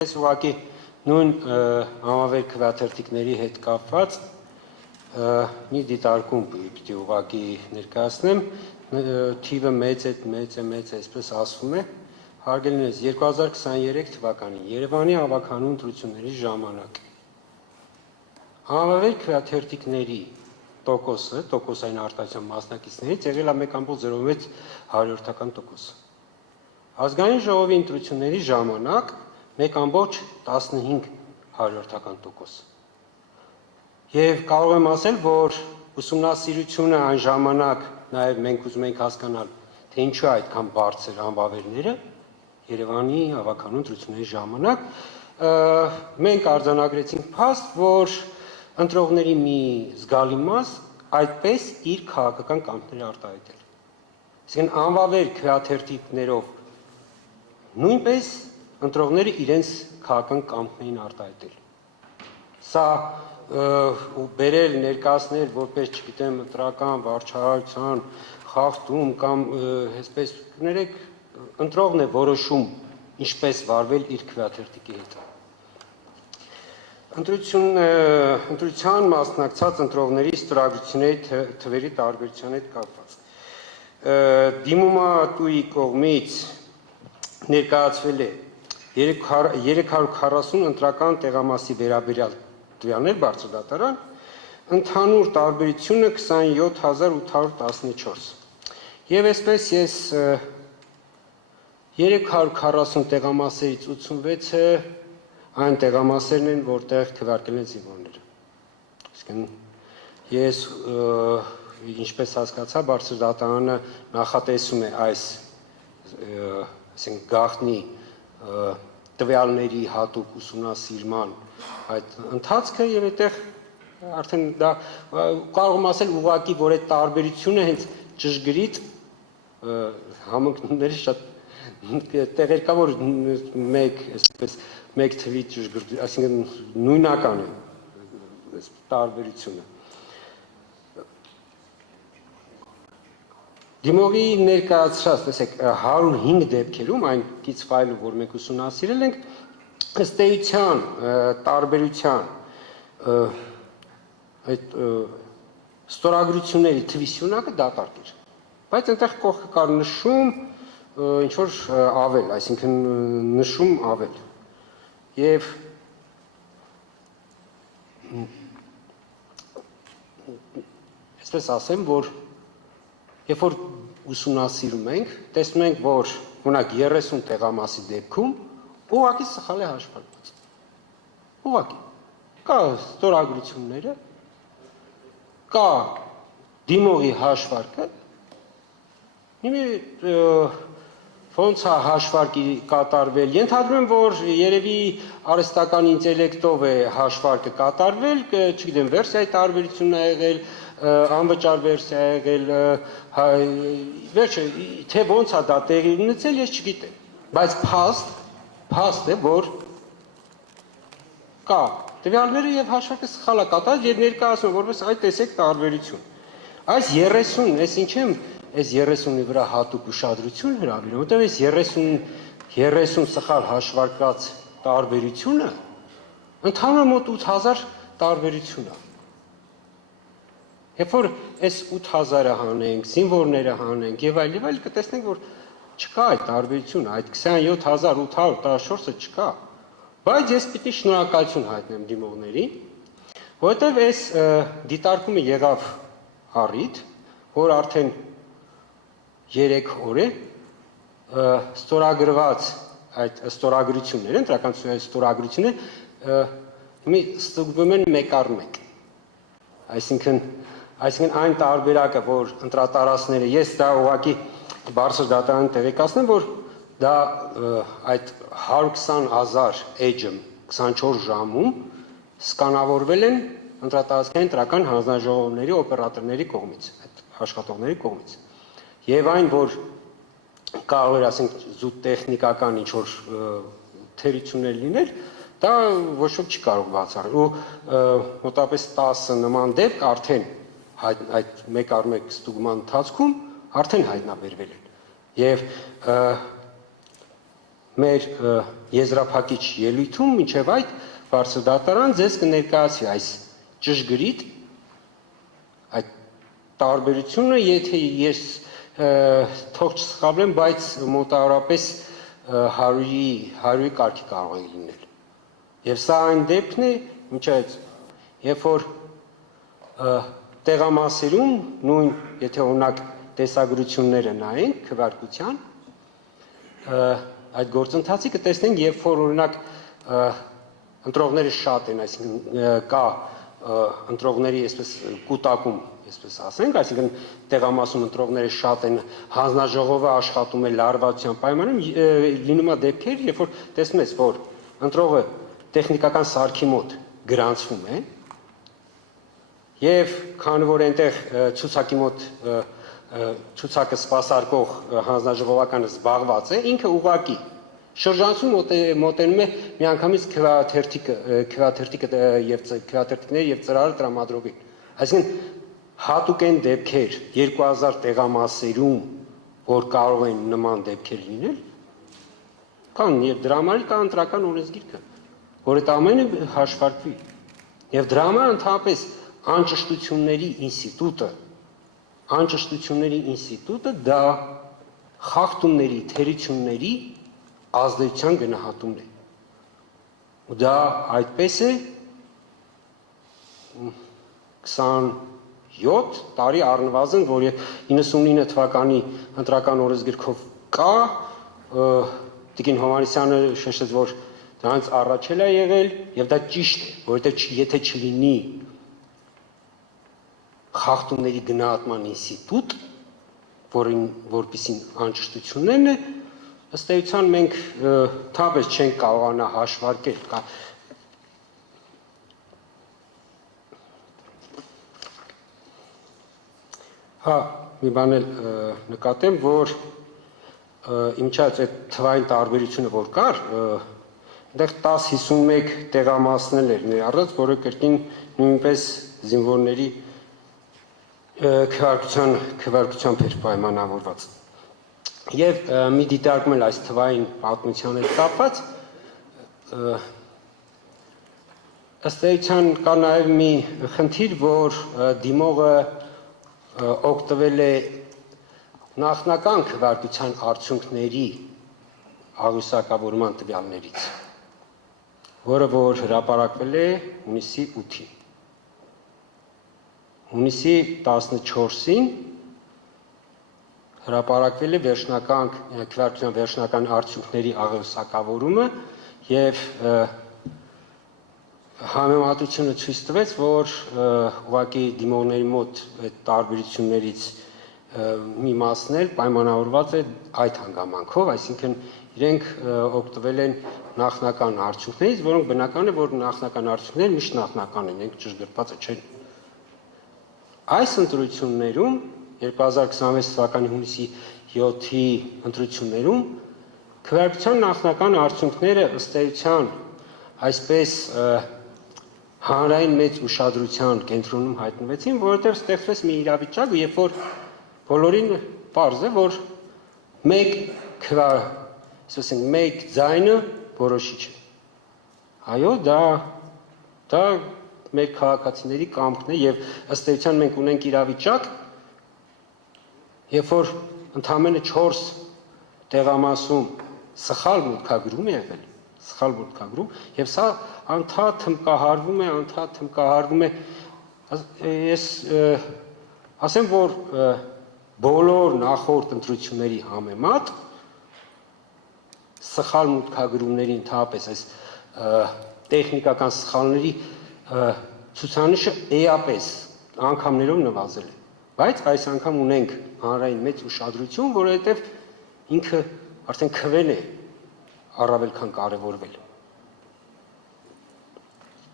Ես ուղղակի նույն համավեր քվեաթերթիկների հետ կապված մի դիտարկում պիտի ուղղակի ներկայացնեմ, թիվը մեծ է, այսպես ասվում է, հարգելինս 2023 թվականին Երևանի ավագանու ընտրությունների ժամանակ համավեր քվեաթերթիկների տոկոսը, տոկոսային արտադրության մասնակիցներից եղել է 1.06%։ Ազգային ժողովի ընտրությունների ժամանակ 1.15%։ Եվ կարող եմ ասել, որ ուսումնասիրությունը այն ժամանակ նաև մենք ուզում ենք հասկանալ, թե ինչու է այդքան բարձր անվավերները Երևանի ավագանու ընտրությունների ժամանակ, մենք արձանագրեցինք փաստ, որ ընտրողների մի զգալի մաս այդպես իր քաղաքական կամքները արտահայտել։ Այսինքն անվավեր քվեաթերթիկներով նույնպես ընտրողները իրենց քաղաքական կամքն էին արտահայտել։ Սա բերել ներկայացնել որպես, չգիտեմ, ընտրական վարչահայության խախտում կամ այսպես կներեք, ընտրողն է որոշում ինչպես վարվել իր քվեաթերթիկի հետ։ Ընտրության մասնակցած ընտրողների ստորագրությունների թվերի տարբերության հետ կապված։ Դիմումատուի կողմից ներկայացվել է 340 ընտրական տեղամասի վերաբերյալ տվյալներ բարձրդատարան, ընդհանուր տարբերությունը 27814։ Եվ այսպես ես 340 տեղամասերից 86-ը այն տեղամասերն են, որտեղ քվեարկել են զինվորները։ Այսինքն ես ինչպես հասկացա, բարձրդատարանը նախատեսում է այս գաղտնի տվյալների հատուկ ուսումնասիրման այդ ընթացքը եւ այդտեղ արդեն դա կարող եմ ասել ուղղակի, որ այդ տարբերությունը հենց ճշգրիտ համընկնումների շատ տեղեր կա, որ մեկ թվի ճշգրիտ, այսինքն նույնական է տարբերությունը։ Դիմողի ներկայացրած, տեսեք, 105 դեպքերում այն կից ֆայլը, որ մենք ուսումնասիրել ենք, ըստ էության տարբերության այդ ստորագրությունների թվի սյունակը դատարկ էր, բայց այնտեղ կողքը կար նշում ինչ որ ավել, այսինքն նշում ավել։ Եվ այսպես ասեմ, որ երբ որ ուսումնասիրում ենք, տեսնում ենք, որ ունակ 30 տեղամասի դեպքում ուղղակի սխալ է հաշվարկված։ Ուղղակի կա ստորագրությունները, կա դիմողի հաշվարկը, ոնց է հաշվարկի կատարվել, ենթադրում եմ, որ երևի արհեստական ինտելեկտով է հաշվարկը կատարվել, չգիտեմ, վերսիայի տարբերությունն է եղել, անվճար վերսիա եղել, վերջը, թե ոնց է դա տեղի ունեցել, ես չգիտեմ, բայց փաստ է, որ կա տվյալները եւ հաշվարկը սխալ է կատարել եւ ներկայացնում որպես այդ տեսեք տարբերություն։ Այս 30, ես ինչ եմ այս 30-ի վրա հատուկ ուշադրություն հրավիրում, որտեղ այս 30 սխալ հաշվարկած տարբերությունը ընդհանուր մոտ 8000 տարբերություն է։ Երբ որ այս 8000-ը հանենք, զինվորները հանենք եւ այլ, կտեսնենք, որ չկա այդ տարբերությունը, այդ 27814-ը չկա։ Բայց ես պիտի շնորհակալություն հայտնեմ դիմողներին, որովհետեւ այս դիտարկումը եղավ առիթ, որ արդեն 3 օր է ստորագրված այդ ստորագրությունները, ընտրական ստորագրությունները ստուգվում են 1/1։ Այսինքն այն տարբերակը, որ ընտրատարածքները, ես դա ուղղակի բարձրդատարան տեղեկացնեմ, որ դա այդ 120,000 էջը 24 ժամում սկանավորվել են ընտրատարածքային ընտրական հանձնաժողովների օպերատորների կողմից, այդ աշխատողների կողմից։ Եվ այն, որ կարող էր, ասենք, զուտ տեխնիկական ինչ-որ թերություններ լինել, դա ոչ ոք չի կարող բացառել։ Ու մոտավորապես 10 նման դեպք արդեն այդ 1/1 ստուգման ընթացքում արդեն հայտնաբերվել են։ Եվ մեր եզրափակիչ ելույթում մինչև այդ բարձր դատարան ձեզ կներկայացի այս ճշգրիտ այդ տարբերությունը, եթե ես թող չսխալվեմ, բայց մոտավորապես 100-ի կարգի կարող է լինել։ Եվ սա այն դեպքն է, մինչև երբ որ տեղամասերում նույն, եթե օրինակ տեսագրությունները նայենք քվեարկության, այդ գործընթացի կտեսնենք, երբ որ օրինակ ընտրողները շատ են, այսինքն կա ընտրողների այսպես կուտակում, այսպես ասենք, այսինքն տեղամասում ընտրողները շատ են, հանձնաժողովը աշխատում է լարվածության պայմաններում, լինում է դեպքեր, երբ որ տեսնում ես, որ ընտրողը տեխնիկական սարքի մոտ գրանցվում է, եւ քանի որ այնտեղ ցուցակի մոտ ցուցակը սպասարկող հանձնաժողովականը զբաղված է, ինքը ուղղակի շրջանցում մոտենում է միանգամից քվեաթերթիկները եւ ծրարը տրամադրողին։ Այսինքն հատուկ են դեպքեր 2000 տեղամասերում, որ կարող են նման դեպքեր լինել, կան եւ դրա համար կա ընտրական օրենսգիրքը, որ այդ ամենը հաշվարկվի։ Եվ դրա համար ընդհանրապես անճշտությունների ինստիտուտը դա խախտումների, թերությունների ազդեցության գնահատումն է։ Ու դա այդպես է 27 տարի առնվազն, որ 99 թվականի ընտրական օրենսգիրքով կա, Տիկին Հովհաննիսյանը շեշտեց, որ դրանից առաջ էլ է եղել, եւ դա ճիշտ է, որովհետեւ եթե չլինի խախտումների գնահատման ինստիտուտ, որպիսին անճշտություններն է, ըստ էության մենք թափես չենք կարողանա հաշվարկել։ Հա, մի բան էլ նկատեմ, որ իմիջիայլոց այդ թվային տարբերությունը, որ կար, այնտեղ 10-51 տեղամասներ էր ներառած, որը կրկին նույնպես զինվորների քվեարկությամբ էր պայմանավորված։ Եվ մի դիտարկում էլ այս թվային պատմության հետ կապված, ըստ էության կա նաև մի խնդիր, որ դիմողը օգտվել է նախնական քվեարկության արդյունքների աղյուսակավորման տվյալներից, որը որ հրապարակվել է հունիսի 8-ին։ Հունիսի 14-ին հրապարակվել է քվեարկության վերջնական արդյունքների աղյուսակավորումը եւ համեմատությունը ցույց տվեց, որ ուղղակի դիմողների մոտ այդ տարբերություններից մի մասն էլ պայմանավորված է այդ հանգամանքով, այսինքն իրենք օգտվել են նախնական արդյունքներից, որոնք բնական է, որ նախնական արդյունքները միշտ նախնական են, իրենք ճշգրտված չեն։ Այս ընտրություններում 2026 թվականի հունիսի 7-ի ընտրություններում քվեարկության նախնական արդյունքները ըստ էության այսպես հանրային մեծ ուշադրության կենտրոնում հայտնվեցին, որովհետև ստեղծվեց մի իրավիճակ, երբ որ բոլորին պարզ է, որ մեկ ձայնը որոշիչ է։ Այո, դա մեր քաղաքացիների կամքն է եւ ըստ էության մենք ունենք իրավիճակ, երբ որ ընդամենը 4 տեղամասում սխալ մուտքագրում է եղել, եւ սա անդադ թմկահարվում է, ես ասեմ, որ բոլոր նախորդ ընտրությունների համեմատ սխալ մուտքագրումների ընդհանրապես այս տեխնիկական սխալների ցուցանիշը էապես անգամներով նվազել է, բայց այս անգամ ունենք հանրային մեծ ուշադրություն, որովհետև ինքը արդեն քվեն է առավել քան կարևորվել։